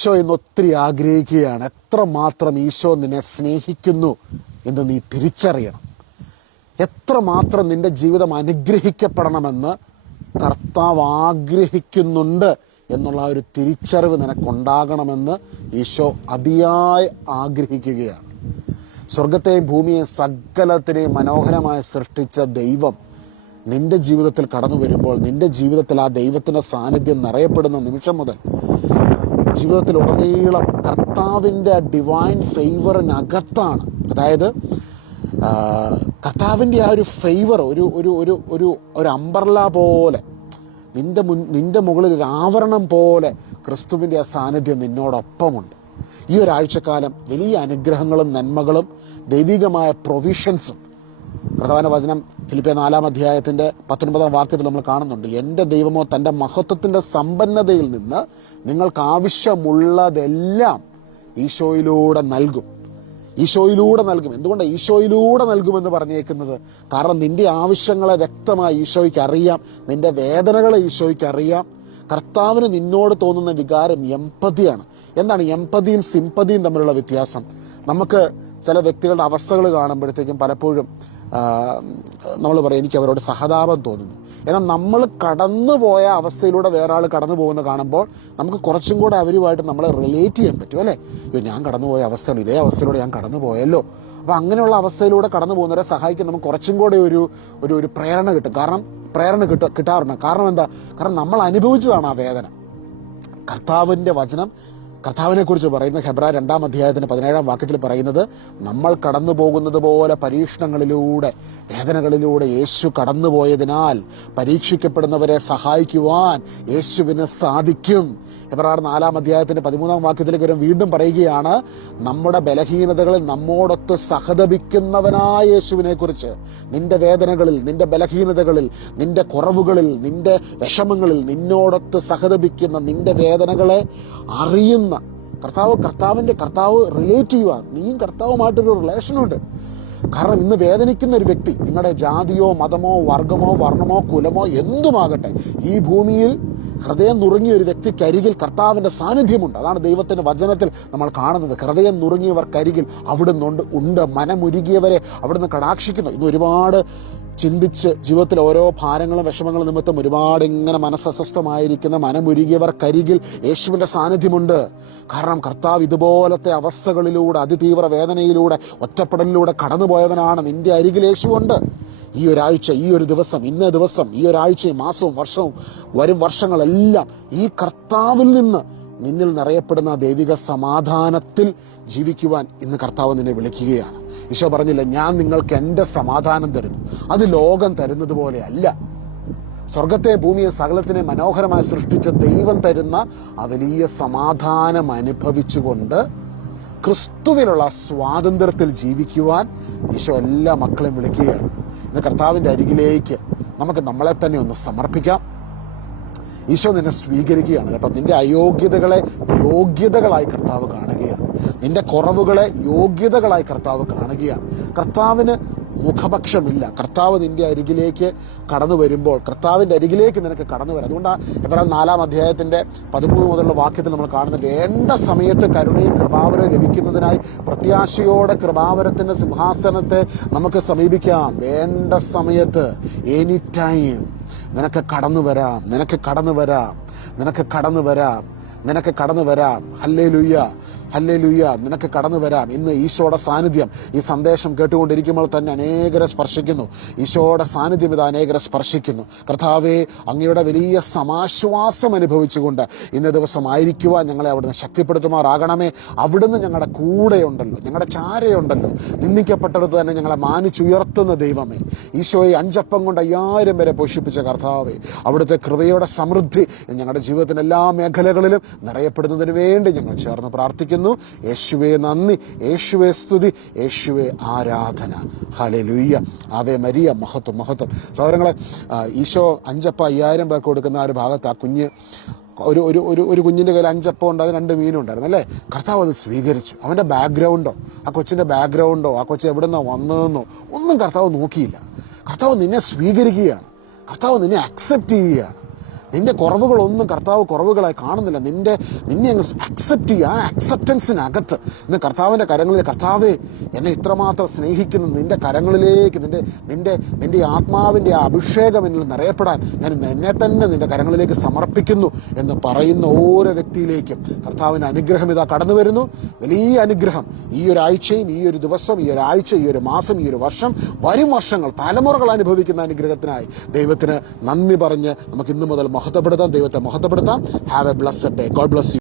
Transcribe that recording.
ഈശോ എന്ന് ഒത്തിരി ആഗ്രഹിക്കുകയാണ്. എത്രമാത്രം ഈശോ നിന്നെ സ്നേഹിക്കുന്നു എന്ന് നീ തിരിച്ചറിയണം. എത്രമാത്രം നിന്റെ ജീവിതം അനുഗ്രഹിക്കപ്പെടണമെന്ന് കർത്താവ് ആഗ്രഹിക്കുന്നുണ്ട് എന്നുള്ള ഒരു തിരിച്ചറിവ് നിനക്കുണ്ടാകണമെന്ന് ഈശോ അതിയായി ആഗ്രഹിക്കുകയാണ്. സ്വർഗത്തെയും ഭൂമിയെയും സകലത്തിനെയും മനോഹരമായി സൃഷ്ടിച്ച ദൈവം നിന്റെ ജീവിതത്തിൽ കടന്നു വരുമ്പോൾ നിന്റെ ജീവിതത്തിൽ ആ ദൈവത്തിന്റെ സാന്നിധ്യം നിറയപ്പെടുന്ന നിമിഷം മുതൽ ജീവിതത്തിൽ ഉടനീളം കർത്താവിന്റെ ഡിവൈൻ ഫേവറിനകത്താണ് അതായത് കർത്താവിന്റെ ആ ഒരു ഫേവർ ഒരു ഒരു ഒരു ഒരു ഒരു അമ്പർല പോലെ നിന്റെ മുൻ നിന്റെ മുകളിൽ ഒരു ആവരണം പോലെ ക്രിസ്തുവിന്റെ ആ സാന്നിധ്യം നിന്നോടൊപ്പമുണ്ട്. ഈ ഒരാഴ്ചക്കാലം വലിയ അനുഗ്രഹങ്ങളും നന്മകളും ദൈവികമായ പ്രൊവിഷൻസും പ്രധാന വചനം ഫിലിപ്പിയ നാലാം അധ്യായത്തിന്റെ പത്തൊൻപതാം വാക്യത്തിൽ നമ്മൾ കാണുന്നുണ്ട്. എന്റെ ദൈവമോ തന്റെ മഹത്വത്തിന്റെ സമ്പന്നതയിൽ നിന്ന് നിങ്ങൾക്ക് ആവശ്യമുള്ളതെല്ലാം ഈശോയിലൂടെ നൽകും. ഈശോയിലൂടെ നൽകും. എന്തുകൊണ്ട് ഈശോയിലൂടെ നൽകുമെന്ന് പറഞ്ഞേക്കുന്നത്? കാരണം നിന്റെ ആവശ്യങ്ങളെ വ്യക്തമായി ഈശോയ്ക്ക് അറിയാം. നിന്റെ വേദനകളെ ഈശോയ്ക്ക് അറിയാം. കർത്താവിന് നിന്നോട് തോന്നുന്ന വികാരം എമ്പതിയാണ് എന്താണ് എമ്പതിയും സിമ്പതിയും തമ്മിലുള്ള വ്യത്യാസം? നമുക്ക് ചില വ്യക്തികളുടെ അവസ്ഥകൾ കാണുമ്പോഴത്തേക്കും പലപ്പോഴും നമ്മൾ പറയും എനിക്ക് അവരോട് സഹതാപം തോന്നുന്നു. എന്നാൽ നമ്മൾ കടന്നു പോയ അവസ്ഥയിലൂടെ വേറെ ആൾ കടന്നു പോകുന്ന കാണുമ്പോൾ നമുക്ക് കുറച്ചും കൂടെ അവരുമായിട്ട് നമ്മളെ റിലേറ്റ് ചെയ്യാൻ പറ്റും അല്ലേ? അയ്യോ ഞാൻ കടന്നു പോയ അവസ്ഥയാണ് ഇതേ അവസ്ഥയിലൂടെ ഞാൻ കടന്നു പോയല്ലോ അപ്പൊ അങ്ങനെയുള്ള അവസ്ഥയിലൂടെ കടന്നു പോകുന്നവരെ സഹായിക്കാൻ നമുക്ക് കുറച്ചും കൂടെ ഒരു ഒരു ഒരു പ്രേരണ കിട്ടും. കാരണം പ്രേരണ കിട്ട കിട്ടാറുണ്ട്. കാരണം എന്താ? കാരണം നമ്മൾ അനുഭവിച്ചതാണ് ആ വേദന. കർത്താവിന്റെ വചനം കർത്താവിനെ കുറിച്ച് പറയുന്ന ഹെബ്ര രണ്ടാം അധ്യായത്തിന് പതിനേഴാം വാക്യത്തിൽ പറയുന്നത് നമ്മൾ കടന്നു പോകുന്നത് പോലെ പരീക്ഷണങ്ങളിലൂടെ വേദനകളിലൂടെ യേശു കടന്നുപോയതിനാൽ പരീക്ഷിക്കപ്പെടുന്നവരെ സഹായിക്കുവാൻ യേശുവിന് സാധിക്കും. ഹെബ്രാർ നാലാം അധ്യായത്തിന്റെ പതിമൂന്നാം വാക്യത്തിലേക്ക് വരും വീണ്ടും പറയുകയാണ് നമ്മുടെ ബലഹീനതകളിൽ നമ്മോടൊത്ത് സഹതപിക്കുന്നവനായ യേശുവിനെ കുറിച്ച് നിന്റെ വേദനകളിൽ നിന്റെ ബലഹീനതകളിൽ നിന്റെ കുറവുകളിൽ നിന്റെ വിഷമങ്ങളിൽ നിന്നോടൊത്ത് സഹതപിക്കുന്ന നിന്റെ വേദനകളെ അറിയുന്ന കർത്താവ് കർത്താവിന്റെ കർത്താവ് റിലേറ്റ് ചെയ്യുക നീയും കർത്താവുമായിട്ടൊരു റിലേഷനുണ്ട് കാരണം ഇന്ന് വേദനിക്കുന്ന ഒരു വ്യക്തി നിങ്ങളുടെ ജാതിയോ മതമോ വർഗമോ വർണമോ കുലമോ എന്തുമാകട്ടെ ഈ ഭൂമിയിൽ ഹൃദയം നുറുങ്ങിയ ഒരു വ്യക്തിക്കരികിൽ കർത്താവിന്റെ സാന്നിധ്യമുണ്ട്. അതാണ് ദൈവത്തിന്റെ വചനത്തിൽ നമ്മൾ കാണുന്നത്. ഹൃദയം നുറുങ്ങിയവർക്കരികിൽ അവിടുന്ന് ഉണ്ട് ഉണ്ട്. മനമുരുകിയവരെ അവിടുന്ന് കടാക്ഷിക്കുന്നു. ഇന്ന് ഒരുപാട് ചിന്തിച്ച് ജീവിതത്തിൽ ഓരോ ഭാരങ്ങളും വിഷമങ്ങളും നിമിത്തം ഒരുപാട് ഇങ്ങനെ മനസ്സസ്വസ്ഥമായിരിക്കുന്ന മനമുരുകിയവർക്കരികിൽ യേശുവിന്റെ സാന്നിധ്യമുണ്ട്. കാരണം കർത്താവ് ഇതുപോലത്തെ അവസ്ഥകളിലൂടെ അതിതീവ്ര വേദനയിലൂടെ ഒറ്റപ്പെടലിലൂടെ കടന്നുപോയവനാണ്. നിന്റെ അരികിൽ യേശുവുണ്ട് ഈ ഒരാഴ്ച ഈ ഒരു ദിവസം ഇന്ന ദിവസം ഈ ഒരാഴ്ചയും മാസവും വർഷവും വരും വർഷങ്ങളെല്ലാം ഈ കർത്താവിൽ നിന്ന് നിന്നിൽ നിറയപ്പെടുന്ന ദൈവിക സമാധാനത്തിൽ ജീവിക്കുവാൻ ഇന്ന് കർത്താവ് നിന്നെ വിളിക്കുകയാണ്. ഈശോ പറഞ്ഞില്ല ഞാൻ നിങ്ങൾക്ക് എന്റെ സമാധാനം തരുന്നു. അത് ലോകം തരുന്നത് പോലെയല്ല. സ്വർഗത്തെ ഭൂമിയെ സകലത്തിനെ മനോഹരമായി സൃഷ്ടിച്ച ദൈവം തരുന്ന ആ വലിയ സമാധാനം അനുഭവിച്ചുകൊണ്ട് ക്രിസ്തുവിലുള്ള സ്വാതന്ത്ര്യത്തിൽ ജീവിക്കുവാൻ ഈശോ എല്ലാ മക്കളെയും വിളിക്കുകയാണ്. ഇന്ന് കർത്താവിന്റെ അരികിലേക്ക് നമുക്ക് നമ്മളെ തന്നെ ഒന്ന് സമർപ്പിക്കാം. ഈശോ നിന്നെ സ്വീകരിക്കുകയാണ് കേട്ടോ. നിന്റെ അയോഗ്യതകളെ യോഗ്യതകളായി കർത്താവ് കാണുകയാണ്. നിന്റെ കുറവുകളെ യോഗ്യതകളായി കർത്താവ് കാണുകയാണ്. കർത്താവിന് മുഖപക്ഷമില്ല കർത്താവ് നിന്റെ അരികിലേക്ക് കടന്നു വരുമ്പോൾ കർത്താവിന്റെ അരികിലേക്ക് നിനക്ക് കടന്നു വരാം. അതുകൊണ്ട് എബ്രാം നാലാം അധ്യായത്തിന്റെ പതിമൂന്ന് മുതലുള്ള വാക്യത്തിൽ നമ്മൾ കാണുന്നത് വേണ്ട സമയത്ത് കരുണയും കൃപാവരം ലഭിക്കുന്നതിനായി പ്രത്യാശയോടെ കൃപാവരത്തിന്റെ സിംഹാസനത്തെ നമുക്ക് സമീപിക്കാം. വേണ്ട സമയത്ത് എനി ടൈം നിനക്ക് കടന്നു വരാം. നിനക്ക് കടന്നു വരാം. നിനക്ക് കടന്നു വരാം. നിനക്ക് കടന്നു വരാം. ഹല്ലേ ലുയ്യ ഹല്ലേ ലുയ്യ നിനക്ക് കടന്നു വരാം. ഇന്ന് ഈശോയുടെ സാന്നിധ്യം ഈ സന്ദേശം കേട്ടുകൊണ്ടിരിക്കുമ്പോൾ തന്നെ അനേകരെ സ്പർശിക്കുന്നു. ഈശോയുടെ സാന്നിധ്യം ഇത് അനേകരെ സ്പർശിക്കുന്നു. കർത്താവെ അങ്ങയുടെ വലിയ സമാശ്വാസം അനുഭവിച്ചുകൊണ്ട് ഇന്ന ദിവസം ആയിരിക്കുവാൻ ഞങ്ങളെ അവിടുന്ന് ശക്തിപ്പെടുത്തുമാറാകണമേ. അവിടുന്ന് ഞങ്ങളുടെ കൂടെയുണ്ടല്ലോ ഞങ്ങളുടെ ചാരയുണ്ടല്ലോ. നിന്ദിക്കപ്പെട്ടടുത്ത് തന്നെ ഞങ്ങളെ മാനിച്ചുയർത്തുന്ന ദൈവമേ. ഈശോയെ അഞ്ചപ്പം കൊണ്ട് അയ്യായിരം വരെ പോഷിപ്പിച്ച കർത്താവെ അവിടുത്തെ കൃപയുടെ സമൃദ്ധി ഞങ്ങളുടെ ജീവിതത്തിന് എല്ലാ മേഖലകളിലും നിറയപ്പെടുന്നതിന് വേണ്ടി ഞങ്ങൾ ചേർന്ന് പ്രാർത്ഥിക്കുന്നു. യേശുവെ നന്ദി. യേശുവെ സ്തുതി. യേശുവെ ആരാധന. ഹലലുയ്യ അവേ മരിയ മഹത്വം മഹത്വം. സഹോദരങ്ങളെ ഈശോ അഞ്ചപ്പ അയ്യായിരം പേർക്ക് കൊടുക്കുന്ന ആ ഒരു ഭാഗത്ത് ആ കുഞ്ഞ് ഒരു ഒരു ഒരു ഒരു കുഞ്ഞിന്റെ കയ്യിൽ അഞ്ചപ്പം ഉണ്ടായിരുന്നു രണ്ട് മീനും ഉണ്ടായിരുന്നു അല്ലേ? കർത്താവ് അത് സ്വീകരിച്ചു. അവന്റെ ബാക്ക്ഗ്രൗണ്ടോ? ആ കൊച്ചിന്റെ ബാക്ക്ഗ്രൗണ്ടോ? ആ കൊച്ചു എവിടെ നിന്നാണ് വന്നതെന്നോ? ഒന്നും കർത്താവ് നോക്കിയില്ല. കർത്താവ് നിന്നെ സ്വീകരിക്കുകയാണ്. കർത്താവ് നിന്നെ അക്സെപ്റ്റ് ചെയ്യുകയാണ്. നിന്റെ കുറവുകളൊന്നും കർത്താവ് കുറവുകളായി കാണുന്നില്ല. നിന്റെ നിന്നെ അങ്ങ് അക്സെപ്റ്റ് ചെയ്യുക ആ അക്സെപ്റ്റൻസിനകത്ത് ഇന്ന് കർത്താവിന്റെ കരങ്ങളിൽ കർത്താവേ എന്നെ ഇത്രമാത്രം സ്നേഹിക്കുന്ന. നിന്റെ കരങ്ങളിലേക്ക് നിന്റെ നിന്റെ നിന്റെ ആത്മാവിന്റെ ആ അഭിഷേകം എന്നിൽ നിറയപ്പെടാൻ ഞാൻ എന്നെ തന്നെ നിന്റെ കരങ്ങളിലേക്ക് സമർപ്പിക്കുന്നു എന്ന് പറയുന്ന ഓരോ വ്യക്തിയിലേക്കും കർത്താവിന്റെ അനുഗ്രഹം ഇതാ കടന്നു വരുന്നു. വലിയ അനുഗ്രഹം. ഈ ഒരാഴ്ചയും ഈ ഒരു ദിവസം ഈ ഒരാഴ്ച ഈ ഒരു മാസം ഈ ഒരു വർഷം വരും വർഷങ്ങൾ തലമുറകൾ അനുഭവിക്കുന്ന അനുഗ്രഹത്തിനായി ദൈവത്തിന് നന്ദി പറഞ്ഞ് നമുക്ക് ഇന്നു മുതൽ മഹത്വപ്പെടുത്താം. ദൈവത്തെ മഹത്വപ്പെടുത്താം. Have a blessed day God bless you